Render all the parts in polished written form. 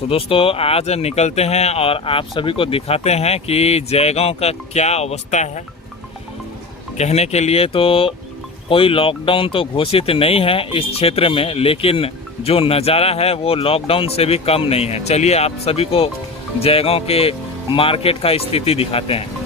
तो दोस्तों आज निकलते हैं और आप सभी को दिखाते हैं कि जयगांव का क्या अवस्था है। कहने के लिए तो कोई लॉकडाउन तो घोषित नहीं है इस क्षेत्र में, लेकिन जो नज़ारा है वो लॉकडाउन से भी कम नहीं है। चलिए आप सभी को जयगांव के मार्केट का स्थिति दिखाते हैं।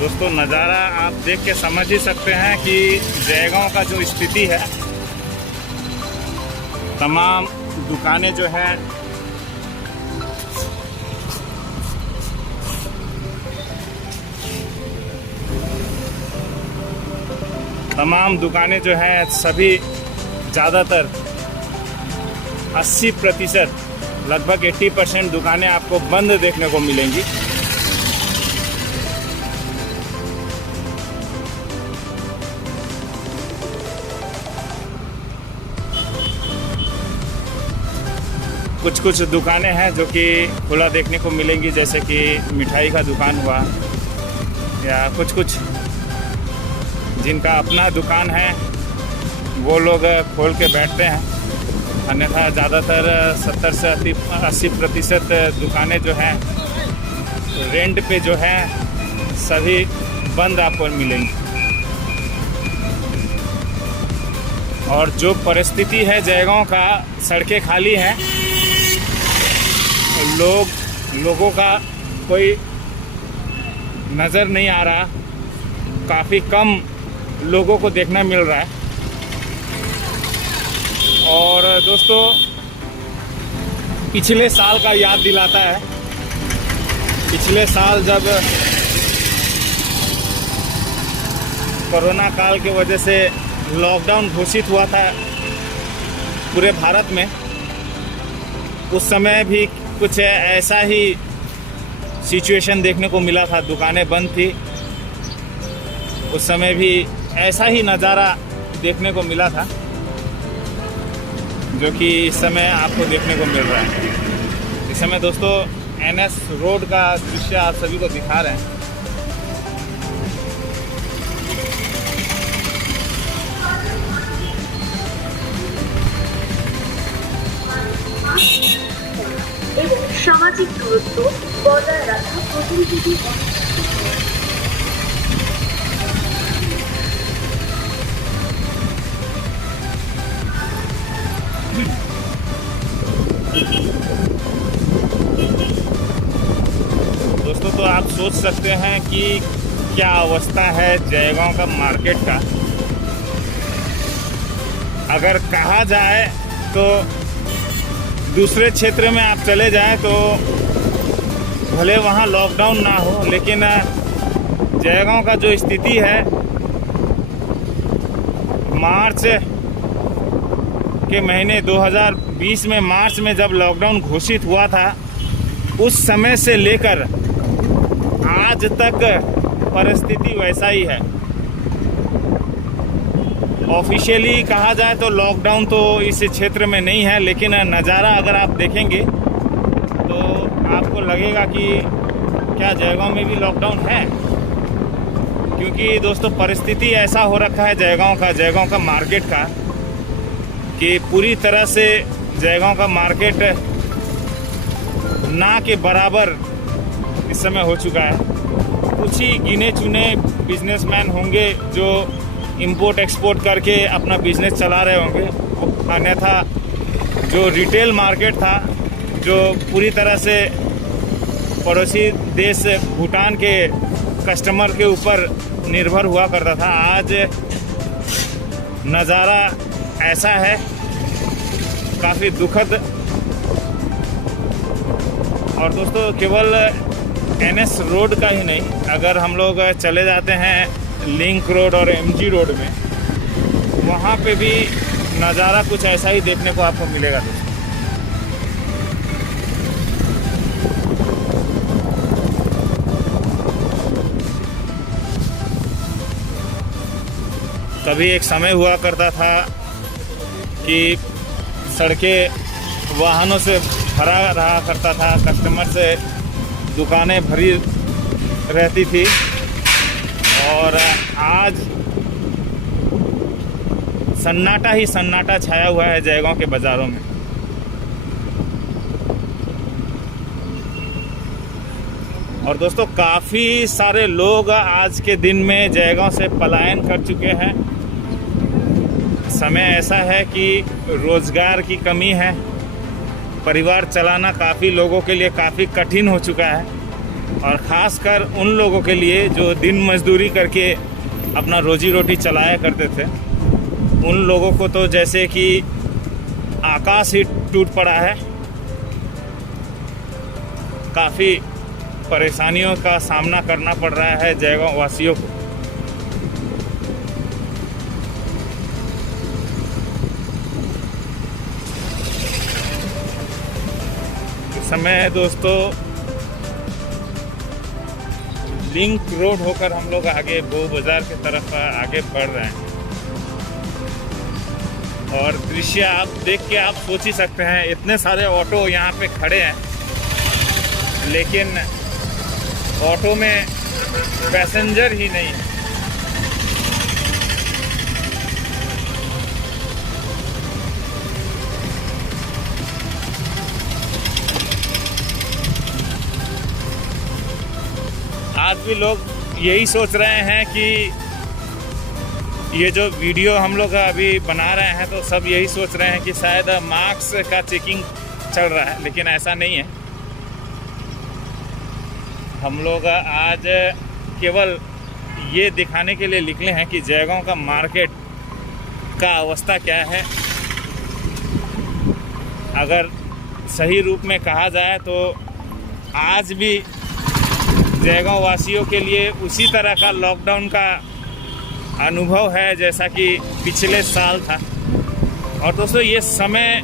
दोस्तों नज़ारा आप देख के समझ ही सकते हैं कि जयगांव का जो स्थिति है, तमाम दुकानें जो है सभी ज़्यादातर 80% लगभग 80% दुकानें आपको बंद देखने को मिलेंगी। कुछ दुकानें हैं जो कि खुला देखने को मिलेंगी, जैसे कि मिठाई का दुकान हुआ या कुछ जिनका अपना दुकान है वो लोग खोल के बैठते हैं। अन्यथा ज़्यादातर 70 से 80% दुकानें जो हैं रेंट पे जो हैं सभी बंद आपको मिलेंगी। और जो परिस्थिति है जयगांव का, सड़कें खाली हैं, लोगों का कोई नज़र नहीं आ रहा, काफ़ी कम लोगों को देखना मिल रहा है। और दोस्तों पिछले साल का याद दिलाता है। पिछले साल जब कोरोना काल की वजह से लॉकडाउन घोषित हुआ था पूरे भारत में, उस समय भी कुछ ऐसा ही सिचुएशन देखने को मिला था। दुकानें बंद थी, उस समय भी ऐसा ही नज़ारा देखने को मिला था जो कि इस समय आपको देखने को मिल रहा है। इस समय दोस्तों NS रोड का दृश्य आप सभी को दिखा रहे हैं। সামাজিক দূরত্ব বজায় রাখা প্রতিনিধি। दोस्तों तो आप सोच सकते हैं कि क्या अवस्था है जयगांव का मार्केट का। अगर कहा जाए तो दूसरे क्षेत्र में आप चले जाएं तो भले वहाँ लॉकडाउन ना हो, लेकिन जयगांव का जो स्थिति है, मार्च के महीने 2020 में मार्च में जब लॉकडाउन घोषित हुआ था, उस समय से लेकर आज तक परिस्थिति वैसा ही है। ऑफिशियली कहा जाए तो लॉकडाउन तो इस क्षेत्र में नहीं है, लेकिन नज़ारा अगर आप देखेंगे तो आपको लगेगा कि क्या जयगांव में भी लॉकडाउन है। क्योंकि दोस्तों परिस्थिति ऐसा हो रखा है जयगांव का मार्केट का कि पूरी तरह से जयगांव का मार्केट ना के बराबर इस समय हो चुका है। कुछ ही गिने चुने बिजनेसमैन होंगे जो इंपोर्ट एक्सपोर्ट करके अपना बिजनेस चला रहे होंगे। अन्यथा जो रिटेल मार्केट था, जो पूरी तरह से पड़ोसी देश भूटान के कस्टमर के ऊपर निर्भर हुआ करता था, आज नज़ारा ऐसा है, काफ़ी दुखद। और दोस्तों केवल NS रोड का ही नहीं, अगर हम लोग चले जाते हैं लिंक रोड और MG रोड में, वहाँ पे भी नज़ारा कुछ ऐसा ही देखने को आपको मिलेगा दोस्तों। कभी एक समय हुआ करता था कि सड़कें वाहनों से भरा रहा करता था, कस्टमर से दुकानें भरी रहती थी और आज सन्नाटा ही सन्नाटा छाया हुआ है जयगांव के बाज़ारों में। और दोस्तों काफ़ी सारे लोग आज के दिन में जयगांव से पलायन कर चुके हैं। समय ऐसा है कि रोज़गार की कमी है, परिवार चलाना काफ़ी लोगों के लिए काफ़ी कठिन हो चुका है और ख़ासकर उन लोगों के लिए जो दिन मजदूरी करके अपना रोजी रोटी चलाया करते थे, उन लोगों को तो जैसे कि आकाश ही टूट पड़ा है। काफ़ी परेशानियों का सामना करना पड़ रहा है जयगांव वासियों को। इस समय दोस्तों लिंक रोड होकर हम लोग आगे बो बाज़ार की तरफ आगे बढ़ रहे हैं और दृश्य आप देख के आप सोच ही सकते हैं, इतने सारे ऑटो यहाँ पे खड़े हैं लेकिन ऑटो में पैसेंजर ही नहीं है। आज भी लोग यही सोच रहे हैं कि ये जो वीडियो हम लोग अभी बना रहे हैं तो सब यही सोच रहे हैं कि शायद मास्क का चेकिंग चल रहा है, लेकिन ऐसा नहीं है। हम लोग आज केवल ये दिखाने के लिए निकले हैं कि जयगांव का मार्केट का अवस्था क्या है। अगर सही रूप में कहा जाए तो आज भी जयगांव वासियों के लिए उसी तरह का लॉकडाउन का अनुभव है जैसा कि पिछले साल था। और दोस्तों ये समय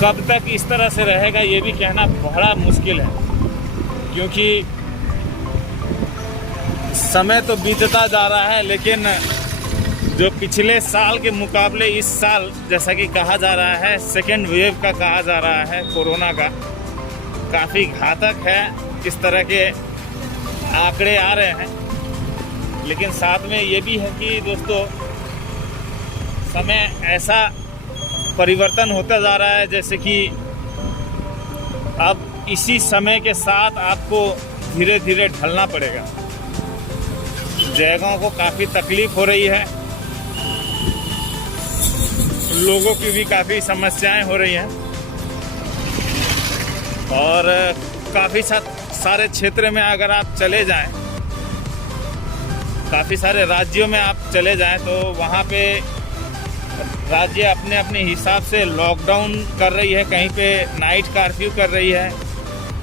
कब तक इस तरह से रहेगा ये भी कहना बड़ा मुश्किल है, क्योंकि समय तो बीतता जा रहा है लेकिन जो पिछले साल के मुकाबले इस साल जैसा कि कहा जा रहा है सेकेंड वेव का कहा जा रहा है कोरोना का, काफ़ी घातक है। इस तरह के आंकड़े आ रहे हैं, लेकिन साथ में ये भी है कि दोस्तों समय ऐसा परिवर्तन होता जा रहा है जैसे कि अब इसी समय के साथ आपको धीरे धीरे ढलना पड़ेगा। जयगांव को काफ़ी तकलीफ हो रही है, लोगों की भी काफ़ी समस्याएं हो रही हैं और काफ़ी सारे क्षेत्र में अगर आप चले जाएं, काफ़ी सारे राज्यों में आप चले जाएं तो वहाँ पे राज्य अपने अपने हिसाब से लॉकडाउन कर रही है। कहीं पे नाइट कर्फ्यू कर रही है,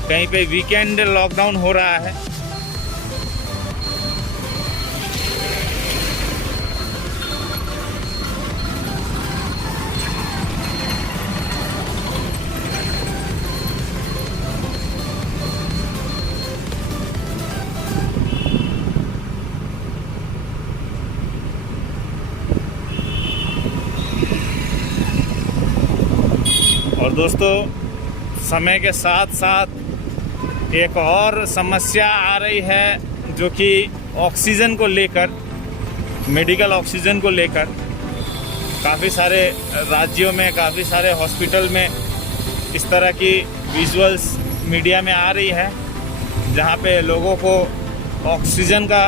कहीं पे वीकेंड लॉकडाउन हो रहा है। और दोस्तों समय के साथ साथ एक और समस्या आ रही है जो कि ऑक्सीजन को लेकर, मेडिकल ऑक्सीजन को लेकर काफ़ी सारे राज्यों में, काफ़ी सारे हॉस्पिटल में इस तरह की विजुअल्स मीडिया में आ रही है जहाँ पे लोगों को ऑक्सीजन का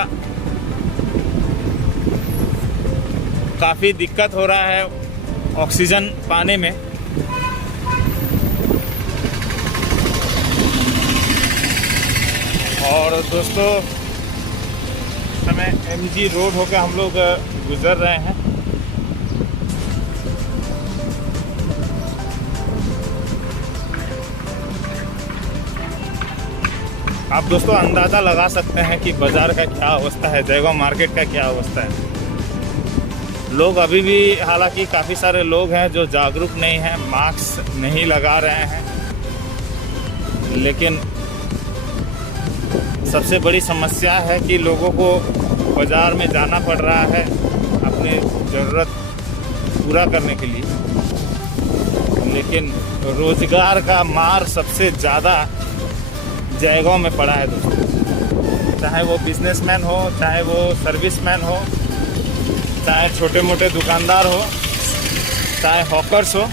काफ़ी दिक्कत हो रहा है ऑक्सीजन पाने में। और दोस्तों समय MG रोड होकर हम लोग गुजर रहे हैं। आप दोस्तों अंदाज़ा लगा सकते हैं कि बाज़ार का क्या अवस्था है, जयगांव मार्केट का क्या अवस्था है। लोग अभी भी, हालांकि काफ़ी सारे लोग हैं जो जागरूक नहीं हैं, मास्क नहीं लगा रहे हैं, लेकिन सबसे बड़ी समस्या है कि लोगों को बाज़ार में जाना पड़ रहा है अपनी ज़रूरत पूरा करने के लिए, लेकिन रोज़गार का मार सबसे ज़्यादा जयगांव में पड़ा है दोस्तों। चाहे वो बिजनेसमैन हो, चाहे वो सर्विसमैन हो, चाहे छोटे मोटे दुकानदार हो, चाहे हॉकर्स हो,